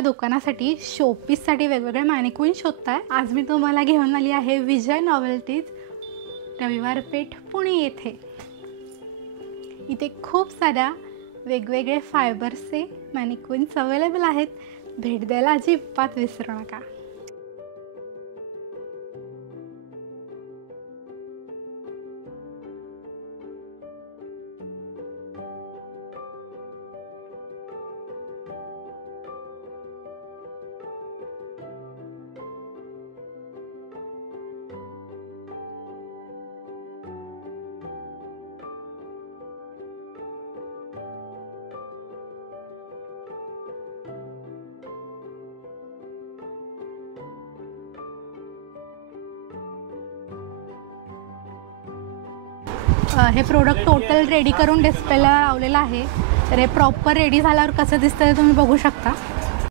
दुकानासाठी शोपीससाठी वेगवेगळे मॅनिक्विन शोधताय। आज मी तुम्हाला घेऊन आली आहे विजय नॉवेल्टीज, रविवार पेठ, पुणे येथे। इथे खूप साऱ्या वेगवेगळे फायबरचे मॅनिक्विन्स अवेलेबल आहेत। भेट द्यायला अजिबात विसरू नका। हे प्रोडक्ट टोटल रेडी करून डिस्प्लेला लावलेलं आहे। तर हे प्रॉपर रेडी झाल्यावर कसं दिसतं ते तुम्ही बघू शकता।